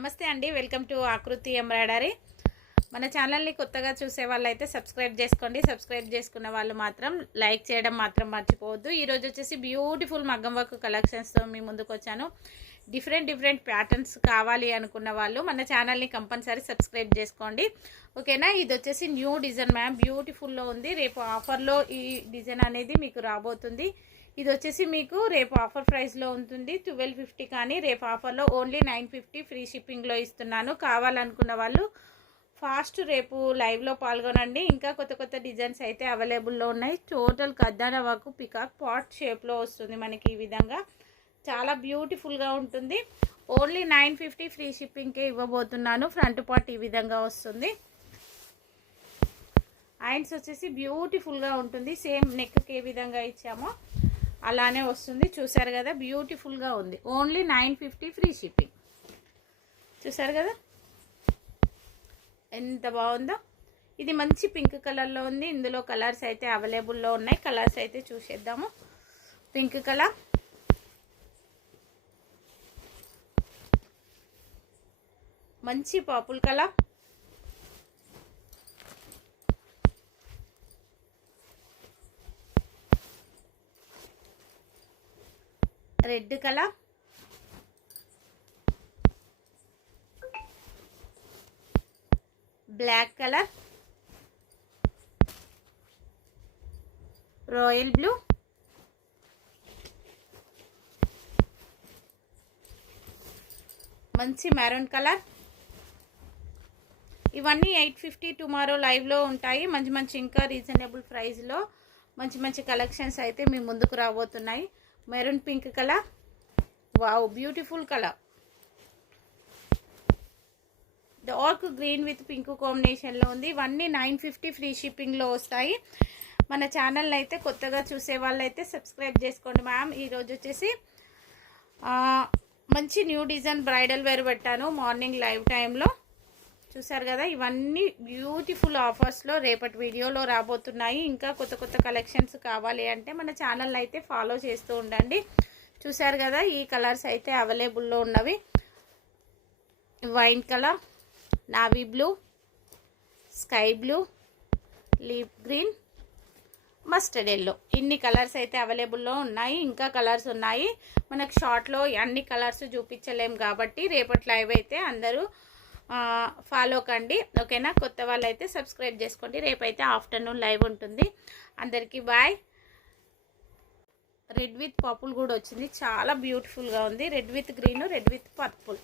నమస్తే అండి, welcome to ఆకృతి ఎంబ్రాయిడరీ. మన ఛానల్ని కొత్తగా చూసే వాళ్ళైతే సబ్స్క్రైబ్ చేసుకోండి. సబ్స్క్రైబ్ చేసుకున్న వాళ్ళు మాత్రం లైక్ చేయడం మాత్రం మర్చిపోవద్దు. ఈరోజు వచ్చేసి బ్యూటిఫుల్ మగ్గం వర్క్ కలెక్షన్స్తో మీ ముందుకు వచ్చాను. డిఫరెంట్ ప్యాటర్న్స్ కావాలి అనుకున్న వాళ్ళు మన ఛానల్ని కంపల్సరీ సబ్స్క్రైబ్ చేసుకోండి, ఓకేనా. ఇది వచ్చేసి న్యూ డిజైన్ మ్యామ్, బ్యూటిఫుల్లో ఉంది. రేపు ఆఫర్లో ఈ డిజైన్ అనేది మీకు రాబోతుంది. ఇది వచ్చేసి మీకు రేపు ఆఫర్ ప్రైస్లో ఉంటుంది 1250, కానీ రేపు ఆఫర్లో ఓన్లీ 950 ఫ్రీ షిప్పింగ్లో ఇస్తున్నాను. కావాలనుకున్న వాళ్ళు ఫాస్ట్ రేపు లైవ్లో పాల్గొనండి. ఇంకా కొత్త డిజైన్స్ అయితే అవైలబుల్లో ఉన్నాయి. టోటల్ కద్దాన వర్క్ పికాక్ పాట్ షేప్లో వస్తుంది మనకి. ఈ విధంగా చాలా బ్యూటిఫుల్గా ఉంటుంది. ఓన్లీ 950 ఫ్రీ షిప్పింగ్కే ఇవ్వబోతున్నాను. ఫ్రంట్ పార్ట్ ఈ విధంగా వస్తుంది. హ్యాండ్స్ వచ్చేసి బ్యూటిఫుల్గా ఉంటుంది. సేమ్ నెక్కి ఏ విధంగా ఇచ్చామో అలానే వస్తుంది. చూసారు కదా, బ్యూటిఫుల్గా ఉంది. Only 950 free shipping. చూసారు కదా ఎంత బాగుందో. ఇది మంచి పింక్ కలర్లో ఉంది. ఇందులో కలర్స్ అయితే అవైలబుల్లో ఉన్నాయి. కలర్స్ అయితే చూసేద్దాము. పింక్ కలర్, మంచి purple colour, red colour, black colour, royal blue, మంచి మెరూన్ కలర్. ఇవన్నీ 850 టుమారో లైవ్లో ఉంటాయి. మంచి ఇంకా రీజనబుల్ ప్రైస్లో మంచి కలెక్షన్స్ అయితే మీ ముందుకు రాబోతున్నాయి. Maroon pink colour, wow beautiful colour. Dark green with pink కాంబినేషన్లో ఉంది. ఇవన్నీ 950 ఫ్రీ షిప్పింగ్లో వస్తాయి. మన ఛానల్ని అయితే కొత్తగా చూసే వాళ్ళైతే సబ్స్క్రైబ్ చేసుకోండి మ్యామ్. ఈరోజు వచ్చేసి మంచి న్యూ డిజైన్ బ్రైడల్ వేర్ పెట్టాను మార్నింగ్ లైవ్ టైంలో. చూసారు కదా, ఇవన్నీ బ్యూటిఫుల్ ఆఫర్స్లో రేపటి వీడియోలో రాబోతున్నాయి. ఇంకా కొత్త కలెక్షన్స్ కావాలి అంటే మన ఛానల్ అయితే ఫాలో చేస్తూ ఉండండి. చూసారు కదా, ఈ కలర్స్ అయితే అవైలబుల్లో ఉన్నవి. Wine colour, navy blue, sky blue, leaf green, mustard yellow, ఇన్ని కలర్స్ అయితే అవైలబుల్లో ఉన్నాయి. ఇంకా కలర్స్ ఉన్నాయి. మనకు షార్ట్లో అన్ని కలర్స్ చూపించలేం కాబట్టి రేపటి లైవ్ అయితే అందరూ ఫాలో కండి, ఓకేనా. కొత్త వాళ్ళు అయితే సబ్స్క్రైబ్ చేసుకోండి. రేపైతే ఆఫ్టర్నూన్ లైవ్ ఉంటుంది. అందరికీ బాయ్. రెడ్ విత్ పర్పుల్ కూడా వచ్చింది, చాలా బ్యూటిఫుల్గా ఉంది. Red with green, red with purple.